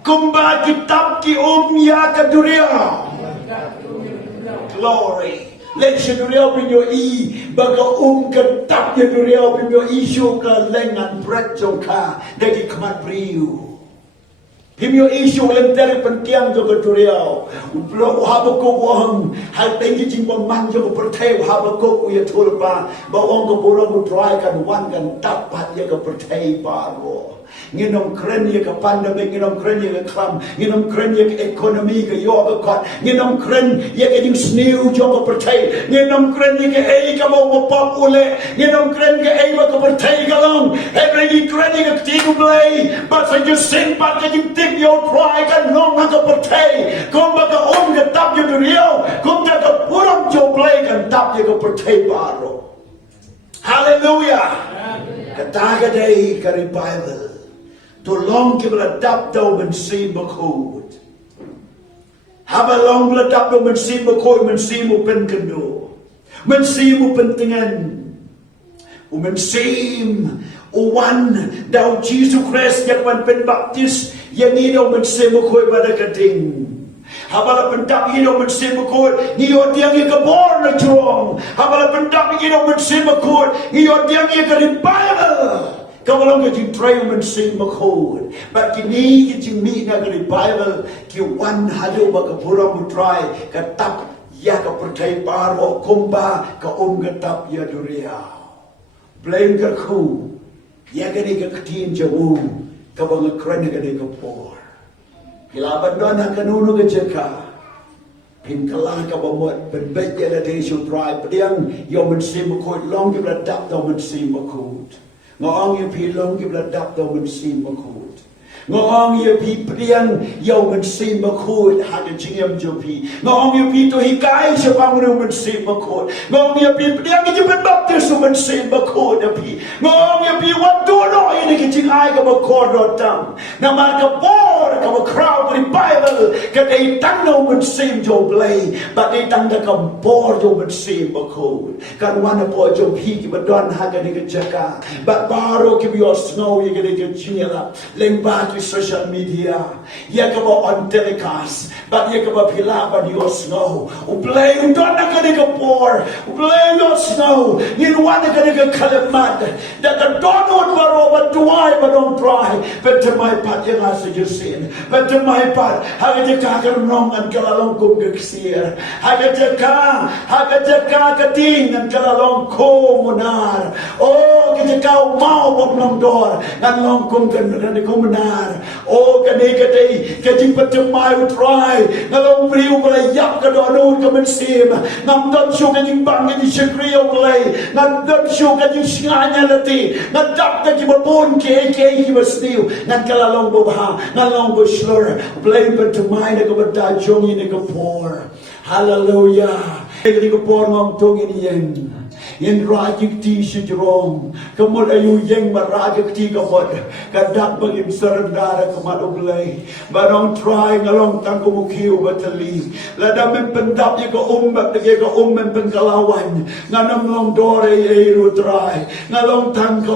kumba kitap ki ya katuriyaw glory Let siya duriyaw pinyo baga katap ya duriyaw pinyo isyo ka lengan pretso ka dagi kamat priyo. Pinyo isyo lenteri pentiang jo ka duriyaw. Habak ko wang hal tengi jing pamang jo ka pertay habak ko ya tulpa bawang ka burang mutray kan wan kan tapat ya ka pertay paro. Nginom kren ya ka pandemic, nginom kren ya ka kram, nginom kren ya ka ekonomi ka yoga kot, nginom kren ya ka jing sniu jo ka pertay, nginom kren ya ka ka mau mapap ule, nginom kren ka ka pertay ka lang, every kren ya ka tigo blay, but sa you sin pat ka jing tip yo try ka nong ka pertay, kung baka ka tap yo duriyo, kung ka purang jo blay ka tap yo ka pertay baro. Hallelujah! Kataga day ka revival. Tolong kita ladap daw Mynsiem Bakhuid. Haba long ladap daw Mynsiem Bakhuid, Mynsiem mo pen kendo. Mynsiem mo pentingan. Mynsiem one thou Jesus Christ yang man pen baptis yang ini Mynsiem koi pada keding. Habala pendap ini Mynsiem koi ni orang yang kebor na jurong. Habala pendap ini Mynsiem koi ni orang yang ke Bible. Kalau kita try Mynsiem koi, but kini kita mi na ke Bible ki one halo baka pura mu try katap ya ka percaya paro kumba ka katap ya duria. Blame ka ku, ya gani ka katin jawu, ka mga kren gani ka por. Kilaban doon ang kanuno ka jaka, pinkalang ka bamot, penbet ya na desyo try, padiyang yung Mynsiem ko, long yung ladap daw Mynsiem ko. Ngaong yung pilong yung ladap daw Mynsiem ko. Ngong ye pi priang yo Mynsiem ko haga jingam jo pi ngong ye pi to hikai sa pangro Mynsiem ko ngong ye pi priang je ben baptis Mynsiem ko da pi ngong ye pi wat do no ini ke jingai ka ko do tam na mar ka por ka crowd ri Bible ka dei tang no Mynsiem jo blai but dei tang da ka por jo Mynsiem ko kan wana po jo pi ki badon haga ni ke jaka but baro ki bi snow ye ke jingala lengba social media, ya kaba on telecast, but ya kaba pila ba diyo snow. Uplay don't na kani ka por, uplay no snow. Yinwan na kani ka kalamat. Da ka donod baro ba tuway ba don't try. But to my part yung asa yung sin. But to my part, haga ka karunong ang kalalong kong gagsir. Haga ka kating ang kalalong ko munar. Oh, kita ka umao wag ng door. Nalong kong munar. Oh, kadai kajing patemai utrai ngalong priu balai yap ka dono ka Mynsiem ngam don shu kajing bang kajing shakriyo balai ngam don shu kajing singanya lati ngadap ka ki babon ke ki basniu ngan kalalong bobha ngalong buslur balai patemai na ka badajong ini ka por. Hallelujah. Ini ka por ngam tong ini yen. In rajik ti si jerong, kamul ayu yang marajik ti kamut, kadak bagim serendara kamat ublay, barong try ngalong tang kumukiw batali, ladam pendap ya ka umbat ya ka men pengkalawan, nganam long dore eru try, ngalong tang ka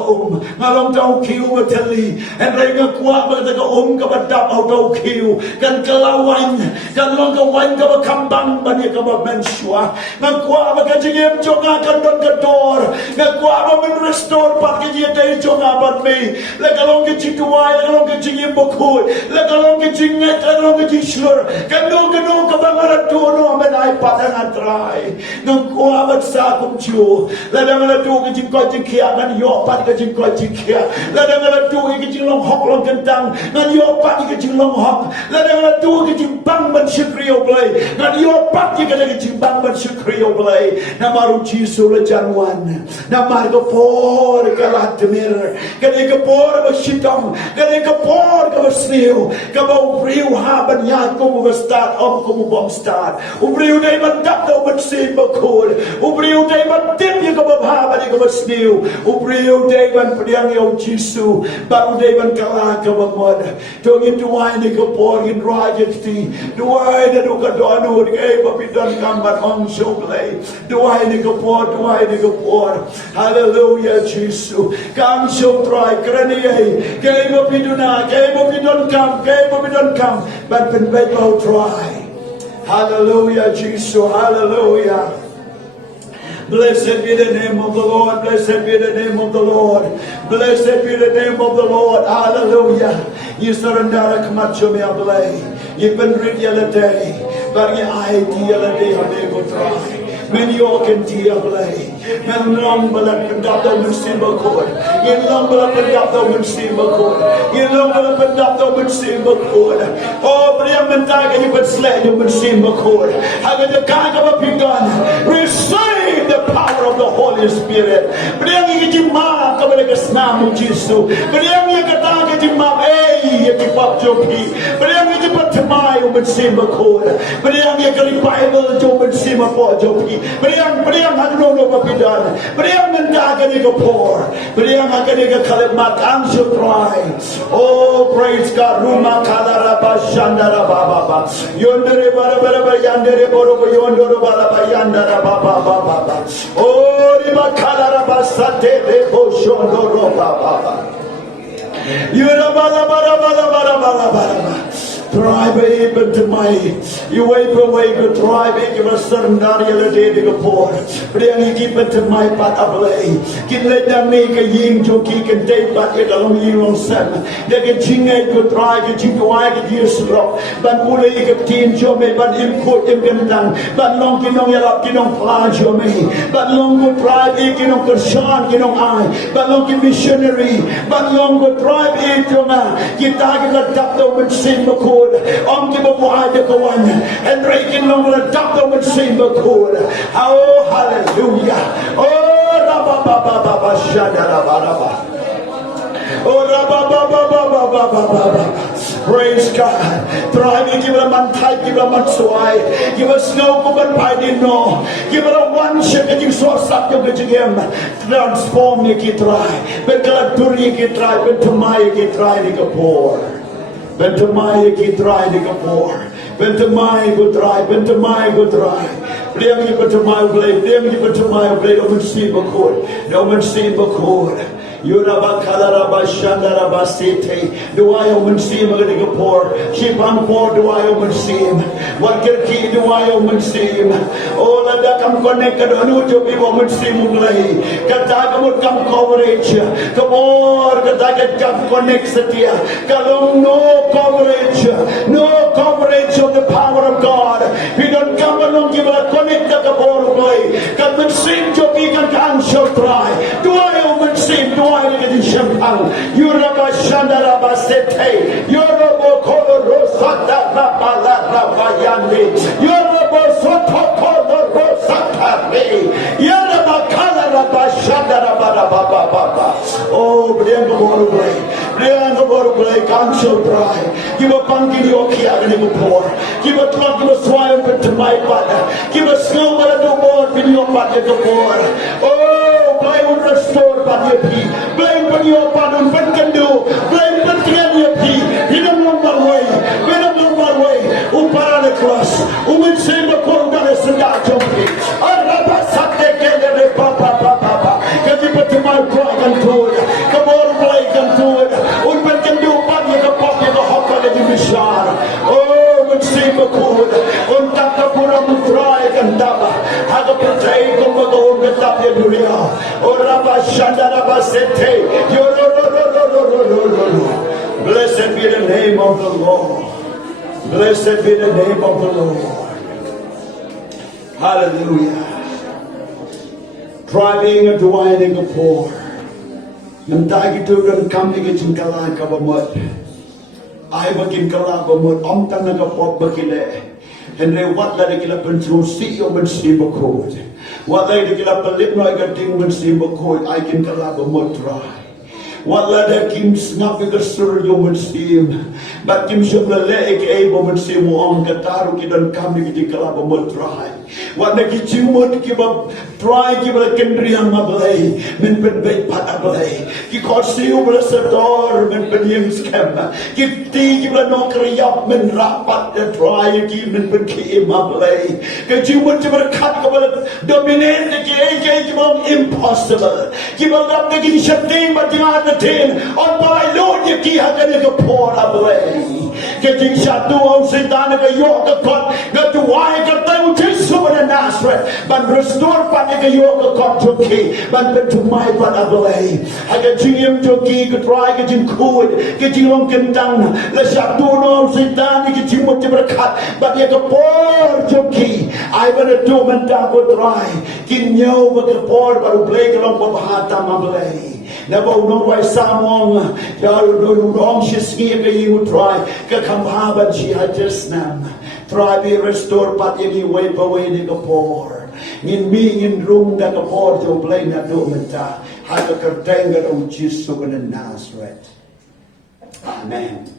ngalong tau kiw batali, and ray nga kwa ba ka kabadap au tau kiw, kan kalawan, kan long kawan ka bakambang ban ya ka menswa, nga kwa ba ka jingem jonga kan don door nga kwa ba restore pat ke je dei jonga ban me la kalong ke chituai la kalong ke jingim Bakhuid la kalong ke jinget la kalong ke jishur kanu ka bangara tuno men ai pat ang atrai nga kwa ba sa kum chu la dang tu ke jing ko jing kia kan yo pat ke jing ko jing kia la dang tu ke jing long hok long kentang nga yo pat ke jing long hok la dang tu ke jing bang ban shikrio blai nga yo pat ke jing bang ban shikrio blai na maru jisu la janwan na marga por kalat mir kani ka por ba shitong kani ka por ka basniu ka ba ubriu haban ya ko mo start om ko mo bom start ubriu dai man dap do Mynsiem Bakhuid ubriu dai man tip ya ka ba haban ka basniu ubriu dai man priang yo jisu baru dai man kala ka ba mod to into wine ka por in rajati duai da do ka do anu ke ba bidan kambat on show play duai ni ka por or hallelujah Jesus come show try kraniye kay mo piduna kay mo pidon come but ben bebo try hallelujah Jesus hallelujah. Blessed be the name of the Lord. Blessed be the name of the Lord. Blessed be the name of the Lord. Hallelujah. You surrender kamacho me ablay. You've been read yellow day. But your idea day how they go try. Many can deal play. Men long balat pendap daw Mynsiem Bakhuid. Yin long balat pendap daw Mynsiem Bakhuid. Yin long balat pendap daw Mynsiem Bakhuid. Oh, priyang mentaga yung panslet yung Mynsiem Bakhuid. Hagad yung kagapapingan. Receive the power of the Holy Spirit. Priyang yung ma kabalagas na mo Jesu. Priyang yung kataga yung ma yung kipap jopi. Priyang yung patamay yung Mynsiem Bakhuid. Priyang yung revival yung Mynsiem Bakhuid. Priyang hanuro papidan. Priyang mendaga ni kapor. Priyang agani ka kalimat ang sutray. Oh, praise God. Ruma kalaraba shandara baba. Yondere bara bara yandere boro yondoro bara yandara baba. Oh, Tribe even to my you wait away the tribe give us certain area day to pour bring give it to my pat ablay give let them make a yin to kick and take but it along you on seven they can ching a good try to ching why get you slow but bully get teen jo me but him quote him can done but long you know you don't plan jo me but long good tribe you know Kershawn you know I but long missionary but long good tribe you know you target the double with sin Om give a wide the one and breaking long the double with sin Bakhuid. Oh hallelujah. Oh Rabba Baba Shadara. Oh Rabba. Praise God. Thrive, give it a man tight, give it a man swai. Give us no woman by the no. Give it a one ship and you saw something which again transform you can try. But God to you can try, but to my you can try to go poor. Bentamai ki try di kapor. Bentamai go try. Bentamai go try. Bring you bentamai blade. Bring you bentamai blade. Mynsiem Bakhuid. No Mynsiem Bakhuid. Yuraba kalaraba shandaraba sete. Do I Mynsiem di kapor? Shipang por do I Mynsiem? What kirki do I Mynsiem? Oh lada kam connected. Anu jo bibo Mynsiem mulai. Kata kamu kam coverage. Kamor kata kam connect setia. Kalong no coverage of the power of God. We don't come along, give a connect the board play. Come and sing to be can shall try. Do I Mynsiem? Do I look at the champagne? Yuraba Shandaraba Sete. Yurabo Kolo Rosata Rabayandi. Yurabo Sotoko Rosata. Yuraba Kalaraba Shandaraba Baba. Oh, bring the board play. Bring the board play. Come shall try. Give a pumpkin your key and give a pour. Give a truck, give a swine to my butter. Give a snow but no more in your butter to pour. Oh, blame restore but your pea. Blame when your butter when can do. Blame but your pea. You don't know my way. We don't know my way. Who para the cross? Who will say the poor God is a dark jumping? Papa. Can you put to my brother and do it? Come on, Blake and do it. Who can do but you can pop in the hopper and you be shot. Oh, Mynsiem Bakhuid. Untaka pura mutrai kandaba. Haga putay kumbago ungatapya duria. Oh, Rabba Shandaraba Sete. Blessed be the name of the Lord. Blessed be the name of the Lord. Hallelujah. Driving a dividing a poor. Nandagi to them coming in Kalakabamut. I begin Kalabamut, Omtanaga Bakile. And they what let it get up and through see you Mynsiem Bakhuid. What let it get up a lip like a thing Mynsiem Bakhuid, I can Kalabamut dry. What let it Kim snap with the sur you Mynsiem. But Kim Shubla leg able Mynsiem on Kataru Kidan coming to Kalabamut dry. What the Kichimut give up, try give a Kendrian Mablay, Minpen Bay Patablay. He calls you blessed door, Minpen Yings Kem. Give tea, give a knocker up, Min Rapat, the try, give Minpen Kim Mablay. Get you want to cut dominate the gauge impossible. Give up the Gisha thing, but you are the thing. On my Lord, you key have a poor Ablay. Getting shot to all Sitanica York, got to why got them to Nazareth, but restore Panica Yoga Kotoki, but to my Panablay. I get him to key, could try, get him cool, get him on Kentan, the Shatuno, Sitan, get him whatever cut, but yet a poor jockey. I want to do and tap would try. King Yo, but the poor, but Blake along of Hatamablay. Never know why someone, wrong she's here, you try, come but she had just now. Try be restored, but if you wait away the poor. In me in room that the poor to blame that domenta. Had a curtain of Jesus in Nazareth. Amen.